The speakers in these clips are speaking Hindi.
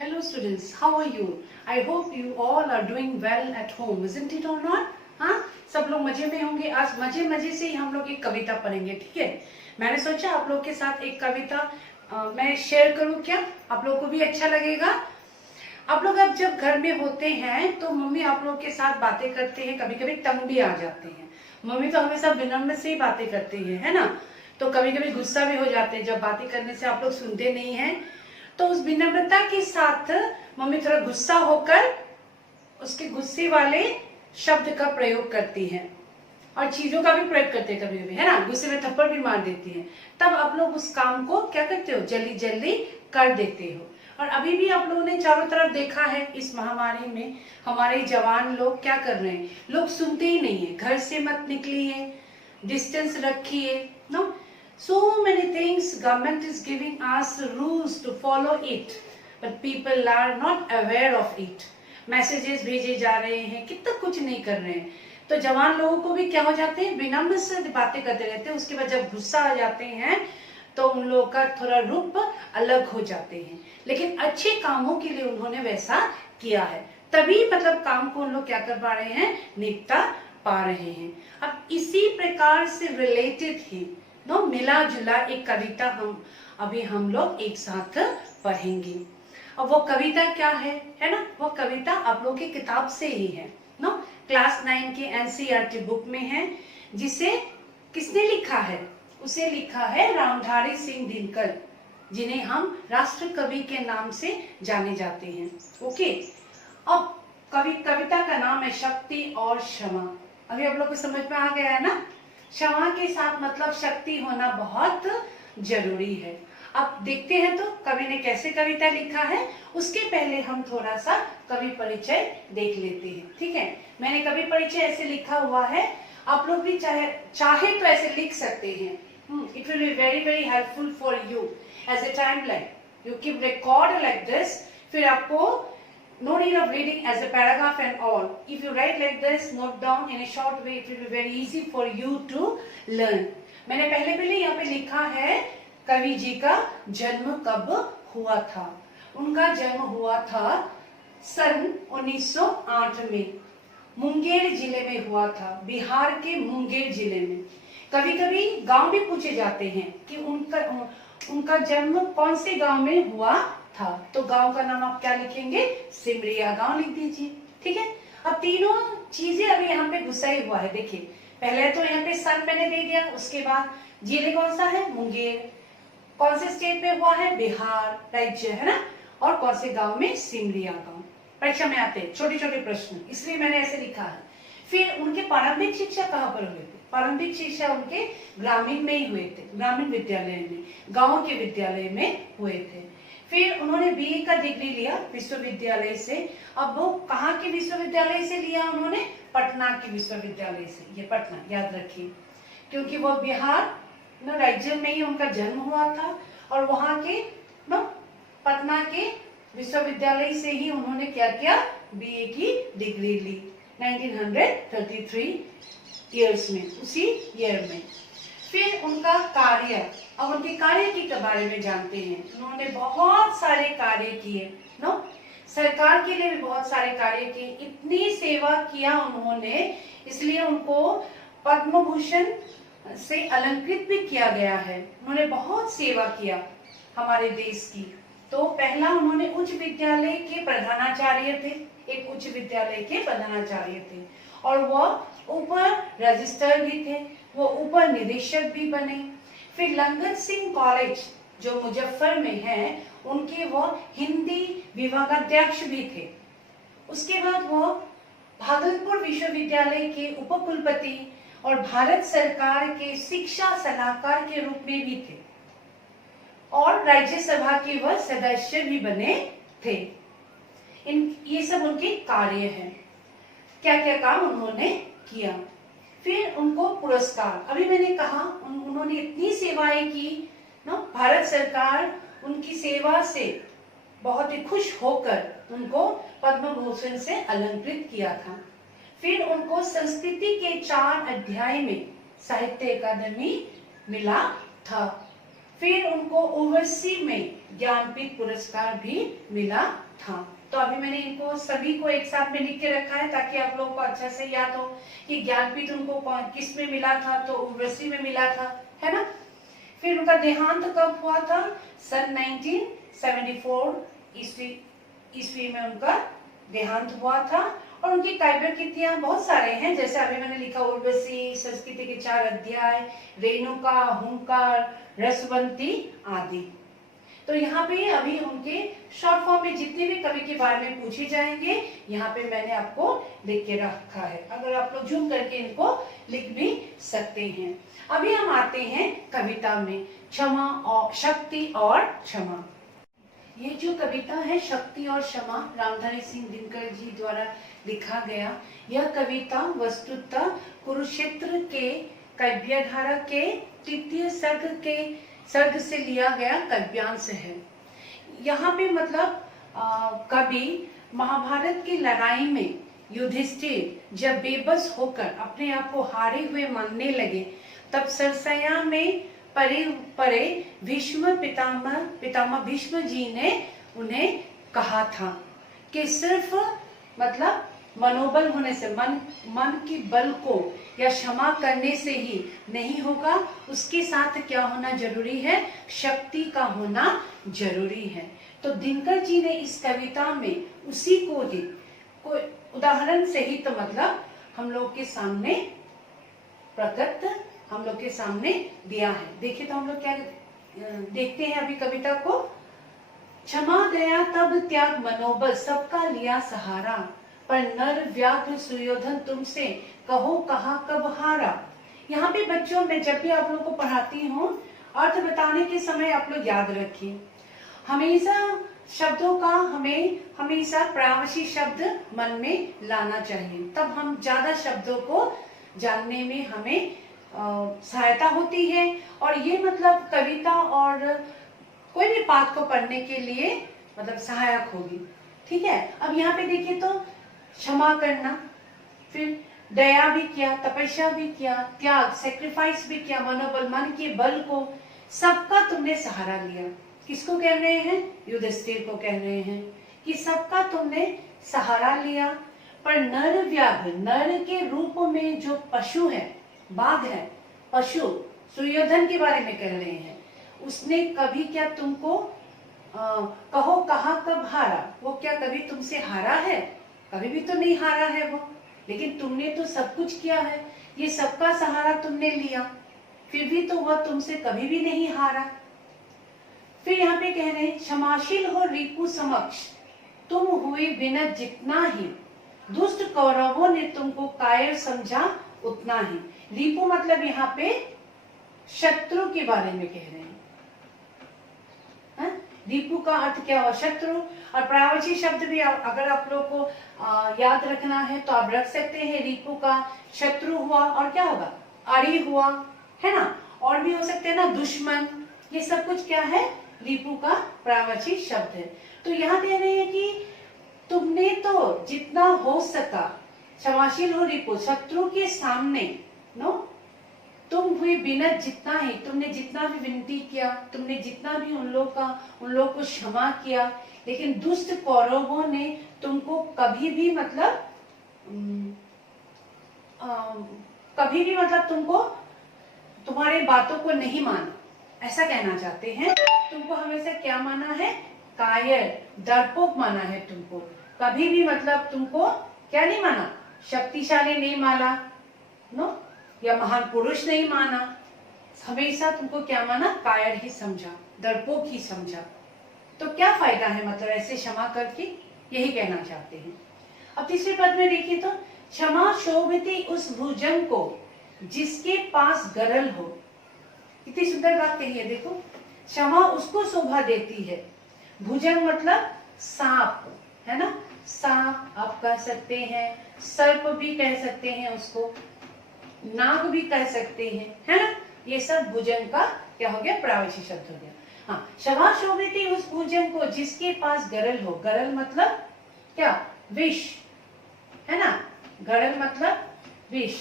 Hello students, how are you? I hope you all are doing well at home, isn't it or not? हाँ, सब लोग मजे में होंगे। आज मजे मजे से ही हम लोग एक कविता पढ़ेंगे, ठीक है। मैंने सोचा आप लोग के साथ एक कविता मैं शेयर करूं, क्या आप लोग को भी अच्छा लगेगा। आप लोग अब जब घर में होते हैं तो मम्मी आप लोग के साथ बातें करते हैं, कभी कभी तंग भी आ जाते हैं। मम्मी तो हमेशा विनम्र से ही बातें करती है ना। तो कभी कभी गुस्सा भी हो जाते हैं जब बातें करने से आप लोग सुनते नहीं हैं। तो उस विनम्रता के साथ मम्मी थोड़ा गुस्सा होकर उसके गुस्से वाले शब्द का प्रयोग करती हैं और चीजों का भी प्रयोग करते हैं, कभी कभी है ना, गुस्से में थप्पड़ भी मार देती हैं। तब आप लोग उस काम को क्या करते हो, जल्दी जल्दी कर देते हो। और अभी भी आप लोगों ने चारों तरफ देखा है, इस महामारी में हमारे जवान लोग क्या कर रहे हैं, लोग सुनते ही नहीं है। घर से मत निकलिए, डिस्टेंस रखिए, no. So many things government is giving us rules to follow it, but people are not aware of it. Messages भेजे जा रहे हैं, कितना कुछ नहीं कर रहे हैं। तो जवान लोगों को भी क्या हो जाते हैं, विनम्र से बातें करते रहते हैं। उसके बाद जब गुस्सा आ जाते हैं तो उन लोगों का थोड़ा रूप अलग हो जाते हैं। लेकिन अच्छे कामों के लिए उन्होंने वैसा किया है, तभी मतलब काम को उन लोग क्या कर पा रहे हैं, निपटा पा रहे हैं। अब इसी प्रकार से रिलेटेड ही मिला जुला एक कविता हम लोग एक साथ पढ़ेंगे। अब वो कविता क्या है ना, वो कविता आप लोग की किताब से ही है, नो, क्लास 9 के एनसीईआरटी बुक में है। जिसे किसने लिखा है, उसे लिखा है रामधारी सिंह दिनकर, जिन्हें हम राष्ट्र कवि के नाम से जाने जाते हैं। ओके, अब कविता का नाम है शक्ति और क्षमा। अभी आप लोग को समझ में आ गया है ना। क्षमा के साथ मतलब शक्ति होना बहुत जरूरी है। अब देखते हैं तो कवि ने कैसे कविता लिखा है। उसके पहले हम थोड़ा सा कवि परिचय देख लेते हैं, ठीक है। मैंने कवि परिचय ऐसे लिखा हुआ है, आप लोग भी चाहे तो ऐसे लिख सकते हैं। It will be very very helpful for you as a timeline. You keep record like this, फिर आपको no need of reading as a paragraph and all. If you write like this, note down in a short way, it will be very easy for you to learn. मैंने पहले यहाँ पे लिखा है कवि जी का जन्म कब हुआ था। उनका जन्म हुआ था सन 1908 में, मुंगेर जिले में हुआ था, बिहार के मुंगेर जिले में। कभी कभी गांव भी पूछे जाते हैं कि उनका जन्म कौन से गांव में हुआ था। तो गांव का नाम आप क्या लिखेंगे, सिमरिया गांव लिख दीजिए, ठीक है। अब तीनों चीजें अभी यहाँ पे घुसा ही हुआ है। देखिए, पहले तो यहाँ पे सन मैंने दे दिया, उसके बाद जिले कौन सा है, मुंगेर, कौन से स्टेट में हुआ है, बिहार राज्य, है ना, और कौन से गांव में, सिमरिया गांव। परीक्षा में आते हैं छोटे छोटे प्रश्न, इसलिए मैंने ऐसे लिखा है। फिर उनके प्रारंभिक शिक्षा कहाँ पर हुए थे, प्रारंभिक शिक्षा उनके ग्रामीण में ही हुए थे, ग्रामीण विद्यालय में, गाँव के विद्यालय में हुए थे। फिर उन्होंने बीए का डिग्री लिया विश्वविद्यालय से। अब वो कहाँ के विश्वविद्यालय से लिया, उन्होंने पटना के विश्वविद्यालय से। ये पटना याद रखिए, क्योंकि वो बिहार राज्य में ही उनका जन्म हुआ था, और वहाँ के पटना के विश्वविद्यालय से ही उन्होंने क्या किया, बीए की डिग्री ली 1933 ईयर्स में, उसी ईयर में। फिर उनका कार्य, अब उनके कार्य के बारे में जानते हैं। उन्होंने बहुत सारे कार्य किए, नो, सरकार के लिए भी बहुत सारे कार्य किए, इतनी सेवा किया उन्होंने, इसलिए उनको पद्म भूषण से अलंकृत भी किया गया है। उन्होंने बहुत सेवा किया हमारे देश की। तो पहला उन्होंने उच्च विद्यालय के प्रधानाचार्य थे, एक उच्च विद्यालय के प्रधानाचार्य थे, और वह ऊपर रजिस्टर भी थे, वो ऊपर निदेशक भी बने। फिर लंगत सिंह कॉलेज जो मुजफ्फर में है, उनके वो हिंदी विभागाध्यक्ष भी थे। उसके बाद वो भागलपुर विश्वविद्यालय के उपकुलपति और भारत सरकार के शिक्षा सलाहकार के रूप में भी थे, और राज्यसभा के वह सदस्य भी बने थे। ये सब उनके कार्य हैं, क्या क्या काम उन्होंने किया। फिर उनको पुरस्कार, अभी मैंने कहा उन्होंने इतनी सेवाएं की ना, भारत सरकार उनकी सेवा से बहुत ही खुश होकर उनको पद्म भूषण से अलंकृत किया था। फिर उनको संस्कृति के 4 अध्याय में साहित्य अकादमी मिला था। फिर उनको उर्वशी में ज्ञानपीठ पुरस्कार भी मिला था। तो अभी मैंने इनको सभी को एक साथ में लिख के रखा है ताकि आप लोगों को अच्छा से याद हो कि ज्ञानपीठ उनको किस में मिला था, तो उर्वशी में मिला था, है ना। फिर उनका देहांत कब हुआ था? सन 1974 ईस्वी में उनका देहांत हुआ था। और उनकी काव्य कृतियां बहुत सारे हैं, जैसे अभी मैंने लिखा उर्वशी, संस्कृति के 4 अध्याय, रेणुका, हुंकार, रसवंती आदि। तो यहाँ पे अभी उनके शॉर्ट फॉर्म में जितने भी कवि के बारे में पूछे जाएंगे यहाँ पे मैंने आपको लिख के रखा है। अगर आप लोग जूम करके इनको लिख भी सकते हैं। अभी हम आते हैं कविता में, क्षमा और शक्ति और क्षमा। ये जो कविता है शक्ति और क्षमा, रामधारी सिंह दिनकर जी द्वारा लिखा गया, यह कविता वस्तुतः कुरुक्षेत्र के काव्यधारा के तृतीय सर्ग से लिया गया काव्यांश है। यहाँ पे मतलब कवि महाभारत की लड़ाई में युधिष्ठिर जब बेबस होकर अपने आप को हारे हुए मानने लगे, तब सरसैया में परे भीष्म पितामह भीष्म जी ने उन्हें कहा था कि सिर्फ मतलब मनोबल होने से, मन की बल को या क्षमा करने से ही नहीं होगा, उसके साथ क्या होना जरूरी है? शक्ति का होना जरूरी है। तो दिनकर जी ने इस कविता में उसी को ही कोई उदाहरण सहित तो मतलब हम लोग के सामने प्रकट, हम लोग के सामने दिया है। देखिए तो हम लोग क्या देखते हैं अभी कविता को। क्षमा दया तब त्याग मनोबल सबका लिया सहारा, पर नर व्याघ्र सुयोधन तुमसे कहो कहा कब हारा। यहाँ पे बच्चों में जब भी आप लोग को पढ़ाती हूँ, अर्थ बताने के समय आप लोग याद रखिए, हमेशा शब्दों का हमें हमेशा पर्यायवाची शब्द मन में लाना चाहिए, तब हम ज्यादा शब्दों को जानने में हमें सहायता होती है। और ये मतलब कविता और कोई भी पाठ को पढ़ने के लिए मतलब सहायक होगी। ठीक है, अब यहाँ पे देखिए तो क्षमा करना, फिर दया भी किया, तपस्या भी किया, त्याग सेक्रीफाइस भी किया, मनोबल मन के बल को सबका तुमने सहारा लिया। किसको कह रहे हैं? युधिष्ठिर को कह रहे हैं कि सबका तुमने सहारा लिया, पर नर व्याघ्र, नर के रूप में जो पशु है, बाघ है, पशु सुयोधन के बारे में कह रहे हैं, उसने कभी क्या तुमको कहो कहा कब हारा, वो क्या कभी तुमसे हारा है? कभी भी तो नहीं हारा है वो, लेकिन तुमने तो सब कुछ किया है, ये सबका सहारा तुमने लिया, फिर भी तो वह तुमसे कभी भी नहीं हारा। फिर यहाँ पे कह रहे हैं क्षमाशील हो रिपु समक्ष तुम हुए विनत जितना ही, दुष्ट कौरवों ने तुमको कायर समझा उतना ही। रिपु मतलब यहाँ पे शत्रु के बारे में कह रहे हैं। रिपु का अर्थ क्या हुआ? शत्रु। और पर्यायवाची शब्द भी अगर आप लोग को याद रखना है तो आप रख सकते हैं। रिपु का शत्रु हुआ और क्या होगा? अरी हुआ, है ना। और भी हो सकते हैं ना, दुश्मन, ये सब कुछ क्या है? रिपु का पर्यायवाची शब्द है। तो यहाँ कह रहे हैं कि तुमने तो जितना हो सका क्षमाशील हो रिपु, शत्रु के सामने नो तुम हुई विनत जितना ही, तुमने जितना भी विनती किया, तुमने जितना भी उन लोग को क्षमा किया, लेकिन दुष्ट कौरवों ने तुमको कभी भी मतलब तुमको तुम्हारे बातों को नहीं माना, ऐसा कहना चाहते हैं। तुमको हमेशा क्या माना है? कायर, डरपोक माना है तुमको, कभी भी मतलब तुमको क्या नहीं माना? शक्तिशाली नहीं माना नो, या महान पुरुष नहीं माना, हमेशा तुमको क्या माना? कायर ही समझा, डरपोक ही समझा। तो क्या फायदा है मतलब ऐसे क्षमा करके, यही कहना चाहते हैं। अब तीसरे पद में देखिए तो क्षमा शोभती उस भुजंग को जिसके पास गरल हो। कितनी सुंदर बात कही है, देखो, क्षमा उसको शोभा देती है। भुजंग मतलब सांप, है ना, सांप आप कह सकते हैं, सर्प भी कह सकते हैं उसको, नाग भी कह सकते हैं, है ना। ये सब भुजंग का क्या हो गया? पर्यायवाची शब्द हो गया। हाँ, क्षमा शोभिती उस भुजंग को जिसके पास गरल हो। गरल मतलब क्या? विष, है ना। गरल मतलब विष।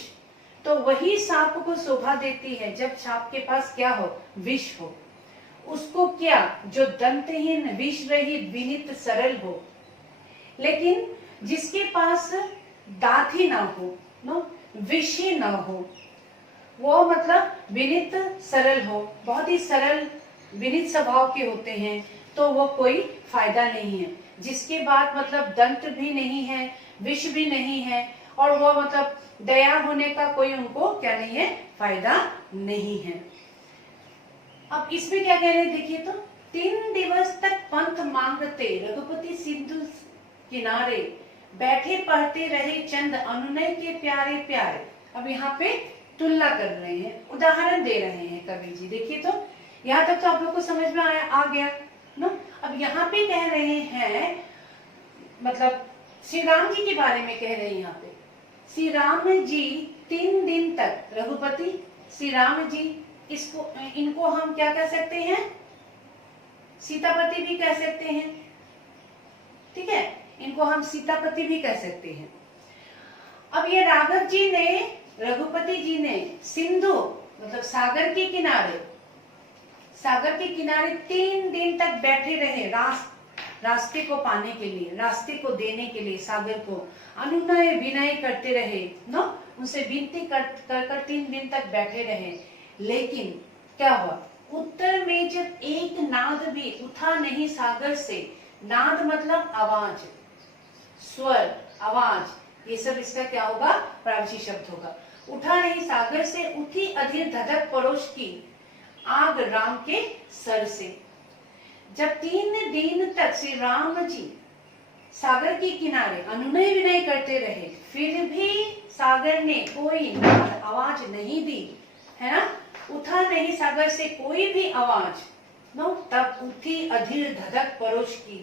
तो वही सांप को शोभा देती है जब सांप के पास क्या हो? विष हो। उसको क्या, जो दंतहीन विष रहित विनीत सरल हो। लेकिन जिसके पास दांत ही ना हो, नो विष ही ना हो, वो मतलब विनीत सरल हो, बहुत ही सरल विनीत स्वभाव के होते हैं, तो वो कोई फायदा नहीं है। जिसके बाद मतलब दंत भी नहीं है, विष भी नहीं है, और वो मतलब दया होने का कोई उनको क्या नहीं है, फायदा नहीं है। अब इसमें क्या कह रहे हैं देखिए तो, 3 दिवस तक पंथ मांगते रघुपति सिंधु किनारे, बैठे पढ़ते रहे चंद अनुनय के प्यारे प्यारे। अब यहाँ पे तुलना कर रहे हैं, उदाहरण दे रहे हैं कवि जी। देखिए तो यहाँ तक तो आप लोग को समझ में आ गया ना। अब यहाँ पे कह रहे हैं मतलब श्री राम जी के बारे में कह रहे हैं। यहाँ पे श्री राम जी 3 दिन तक, रघुपति श्री राम जी, इनको हम क्या कह सकते हैं, सीतापति भी कह सकते हैं, ठीक है, इनको हम सीतापति भी कह सकते हैं। अब ये राघव जी ने, रघुपति जी ने सिंधु मतलब सागर के किनारे, सागर के किनारे 3 दिन तक बैठे रहे, रास्ते को पाने के लिए, रास्ते को देने के लिए सागर को अनुनय विनय करते रहे, नो उनसे विनती कर 3 दिन तक बैठे रहे। लेकिन क्या हुआ, उत्तर में जब एक नाद भी उठा नहीं सागर से, नाद मतलब आवाज, स्वर, आवाज, ये सब इसका क्या होगा, प्रावची शब्द होगा। उठा नहीं सागर से, उठी अधीर धधक पड़ोस की आग राम के सर से। जब 3 दिन तक श्री राम जी सागर के किनारे अनुनय विनय करते रहे, फिर भी सागर ने कोई नाद आवाज नहीं दी, है ना, उठा नहीं सागर से कोई भी आवाज, नो, तब उठी अधीर धधक पड़ोस की।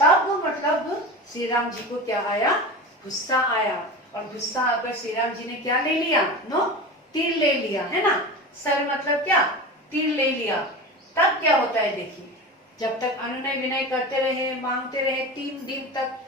तब मतलब श्री राम जी को क्या आया, गुस्सा आया, और गुस्सा आकर श्री राम जी ने क्या ले लिया, नो, तीर ले लिया, है ना, सर मतलब क्या, तीर ले लिया। तब क्या होता है देखिए, जब तक अनुनय विनय करते रहे, मांगते रहे, 3 दिन तक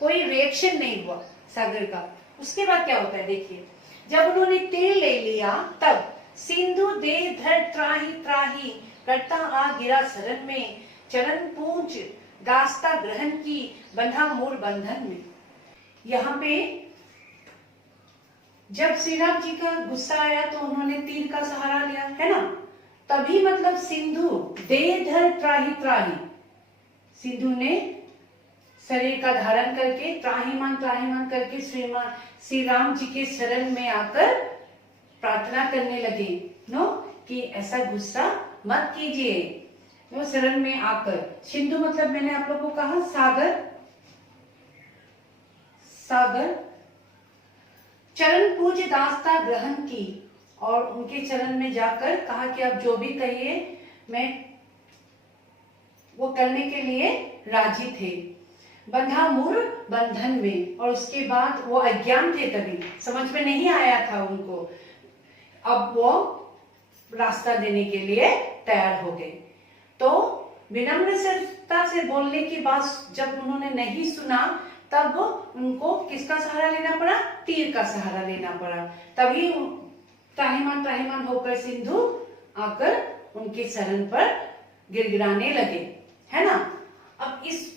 कोई रिएक्शन नहीं हुआ सागर का। उसके बाद क्या होता है देखिए, जब उन्होंने तीर ले लिया, तब सिंधु देह धर त्राही त्राही करता आ गिरा शरण में, चरण पूंज दास्ता ग्रहण की बंधा मोर बंधन में। यहाँ पे जब श्री राम जी का गुस्सा आया तो उन्होंने तीर का सहारा लिया, है ना, तभी मतलब सिंधु देह धर त्राही त्राही, सिंधु ने शरीर का धारण करके त्राहीमान करके श्री राम जी के शरण में आकर प्रार्थना करने लगे, नो, कि ऐसा गुस्सा मत कीजिए, नो, शरण में आकर। सिंधु मतलब मैंने आप लोगों को कहा सागर, सागर, चरण पूज दास्ता ग्रहण की, और उनके चरण में जाकर कहा कि आप जो भी कहिए मैं वो करने के लिए राजी थे। बंधा मूर बंधन में, और उसके बाद वो अज्ञान थे, तभी समझ में नहीं आया था उनको, अब वो रास्ता देने के लिए तैयार हो गए। तो विनम्रता से बोलने के बाद जब उन्होंने नहीं सुना, तब उनको किसका सहारा लेना पड़ा, तीर का सहारा लेना पड़ा। तभी त्राहिमाम होकर सिंधु आकर उनके शरण पर गिड़गिड़ाने लगे, है ना। अब इस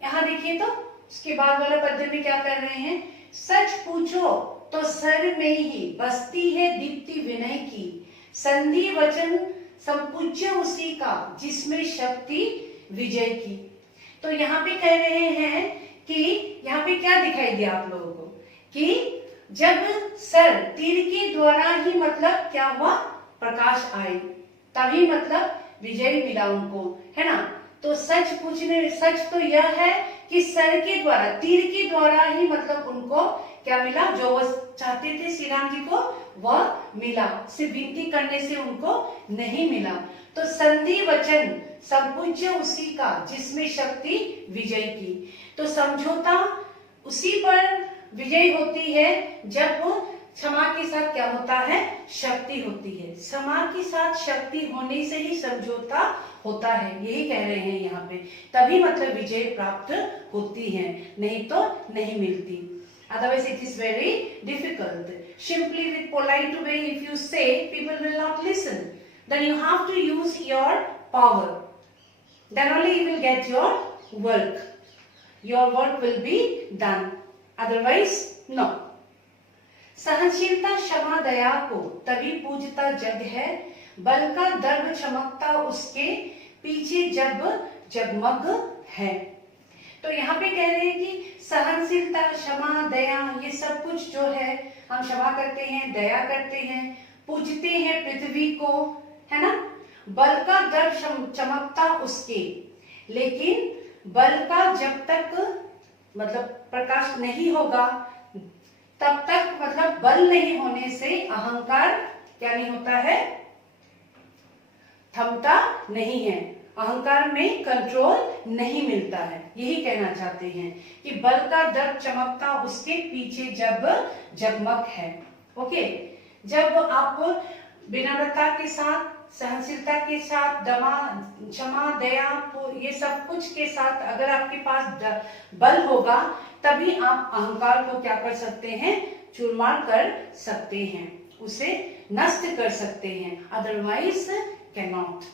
यहाँ देखिए तो उसके बाद वाला पद्य में क्या कर रहे हैं, सच पूछो तो सर में ही बसती है दीप्ति विनय की, संधि वचन संपूज्य उसी का जिसमें शक्ति विजय की। तो यहाँ पे कह रहे हैं कि यहाँ पे क्या दिखाई दिया आप लोगों को, कि जब सर तीर के द्वारा ही मतलब क्या हुआ, प्रकाश आई, तभी मतलब विजय मिला उनको, है ना। तो सच तो यह है कि सर के द्वारा, तीर के द्वारा ही मतलब उनको क्या मिला, जो वो चाहते थे श्री राम जी को वह मिला, सिर्फ विनती करने से उनको नहीं मिला। तो संधि वचन संपूज्य उसी का जिसमें शक्ति विजय की। तो समझौता उसी पर विजय होती है जब वो क्षमा के साथ क्या होता है, शक्ति होती है। क्षमा के साथ शक्ति होने से ही समझौता होता है, यही कह रहे हैं यहाँ पे, तभी मतलब विजय प्राप्त होती है, नहीं तो नहीं मिलती। Otherwise it is very difficult. Simply with polite way if you say, people will not listen. Then you have to use your power. Then only you will get your work. Your work will be done. Otherwise, no. सहनशीलता क्षमा दया को तभी पूजता जग है, बल का दर्प चमकता उसके पीछे जब जगमग है। तो यहाँ पे कह रहे हैं कि सहनशीलता, क्षमा, दया, ये सब कुछ जो है हम क्षमा करते हैं, दया करते हैं, पूजते हैं पृथ्वी को, है ना। बल का दर्प चमकता उसके, लेकिन बल का जब तक मतलब प्रकाश नहीं होगा तब तक, मतलब बल नहीं होने से अहंकार क्या नहीं होता है, थमता नहीं है, अहंकार में कंट्रोल नहीं मिलता है। यही कहना चाहते हैं कि बल का दर्प चमकता उसके पीछे जब जगमग है। ओके, जब आप विनम्रता के साथ, सहनशीलता के साथ, क्षमा, दया, ये सब कुछ के साथ अगर आपके पास बल होगा तभी आप अहंकार को क्या कर सकते हैं, चूरमार कर सकते हैं, उसे नष्ट कर सकते हैं। अदरवाइज कैन नॉट,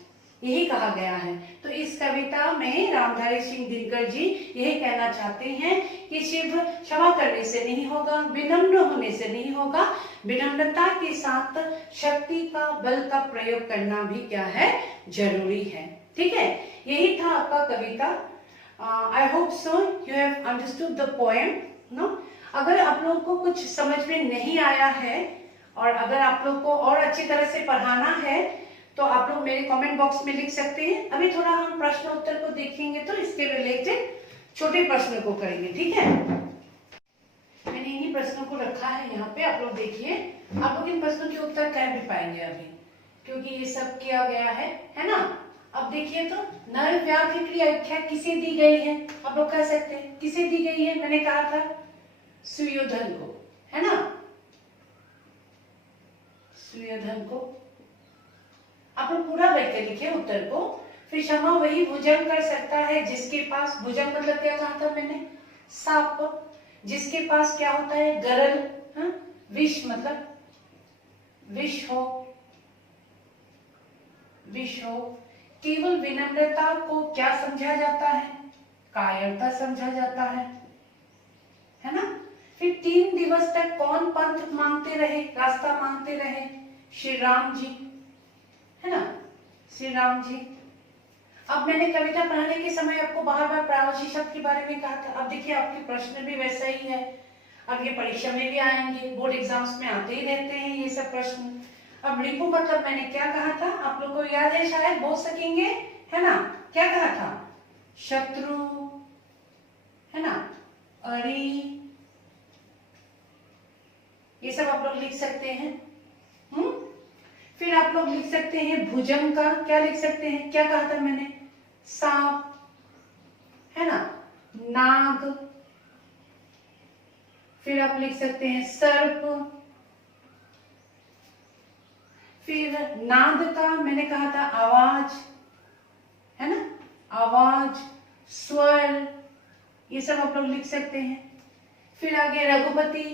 यही कहा गया है। तो इस कविता में रामधारी सिंह दिनकर जी यही कहना चाहते हैं कि शिव क्षमा करने से नहीं होगा, विनम्र होने से नहीं होगा, विनम्रता के साथ शक्ति का, बल का प्रयोग करना भी क्या है, जरूरी है। ठीक है, यही था आपका कविता। I hope so you have understood the poem, no. अगर आप लोगों को कुछ समझ में नहीं आया है और अगर आप लोग को और अच्छी तरह से पढ़ाना है तो आप लोग मेरे कमेंट बॉक्स में लिख सकते हैं। अभी थोड़ा हम प्रश्न उत्तर को देखेंगे तो इसके रिलेटेड छोटे प्रश्न को करेंगे। ठीक है, मैंने इन्हीं प्रश्नों को रखा है यहाँ पे, आप लोग देखिए। आप लोग इन प्रश्नों के उत्तर कह भी पाएंगे अभी, क्योंकि ये सब किया गया है ना। अब देखिए तो, नर व्याघ्र की आख्या किसे दी गई है, आप लोग कह सकते हैं किसे दी गई है। मैंने कहा था सुयोधन को, है ना, सुयोधन को। आप लोग पूरा वाक्य लिखे उत्तर को। फिर क्षमा वही भुजंग कर सकता है जिसके पास, भुजंग मतलब क्या कहा था मैंने, सांप, जिसके पास क्या होता है, गरल, हाँ? विष मतलब विष हो, विष हो। केवल विनम्रता को क्या समझा जाता है, कायरता समझा जाता है ना। फिर 3 दिवस तक कौन पंथ मांगते रहे, रास्ता मांगते रहे, श्री राम जी, है ना, श्री राम जी। अब मैंने कविता पढ़ाने के समय आपको बार बार प्रावशी शब्द के बारे में कहा था। अब देखिए आपके प्रश्न भी वैसा ही है, अब ये परीक्षा में भी आएंगे, बोर्ड एग्जाम्स में आते ही रहते हैं ये सब प्रश्न। अब रिपु मतलब मैंने क्या कहा था, आप लोगों को याद है, शायद बोल सकेंगे, है ना। क्या कहा था, शत्रु, है ना, अरि, ये सब आप लोग लिख सकते हैं। फिर आप लोग लिख सकते हैं भुजंग का, क्या लिख सकते हैं, क्या कहा था मैंने, सांप, है ना, नाग। फिर आप लिख सकते हैं सर्प। फिर नाद का मैंने कहा था आवाज, है ना, आवाज, स्वर, ये सब आप लोग लिख सकते हैं। फिर आगे रघुपति,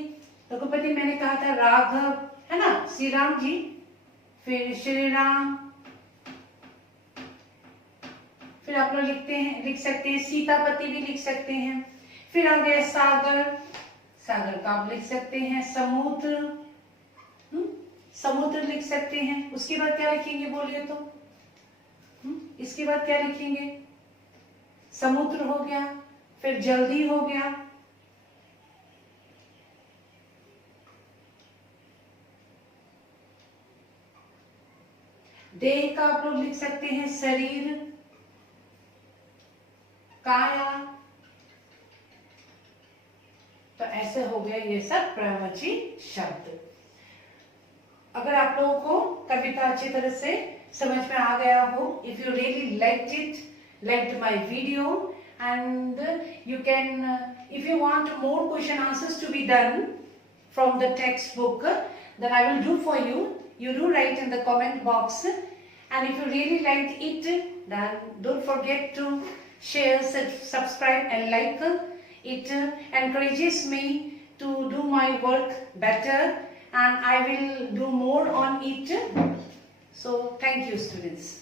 रघुपति मैंने कहा था राघव, है ना, श्री राम जी। फिर श्री राम। फिर आप लोग लिख सकते हैं सीतापति भी लिख सकते हैं। फिर आ गया सागर, सागर का आप लिख सकते हैं समुद्र, समुद्र लिख सकते हैं। उसके बाद क्या लिखेंगे बोलिए तो, इसके बाद क्या लिखेंगे, समुद्र हो गया, फिर जल्दी हो गया, देह का आप लोग लिख सकते हैं शरीर, काया। तो ऐसे हो गए ये सब प्रवची शब्द। अगर आप लोगों को कविता अच्छी तरह से समझ में आ गया हो, if you really liked my video, and you can, if you want more question answers to be done from the textbook, then I will do for you. You do write in the comment box, and if you really liked it, then don't forget to share, subscribe and like it. Encourages me to do my work better, and I will do more on it. So thank you students.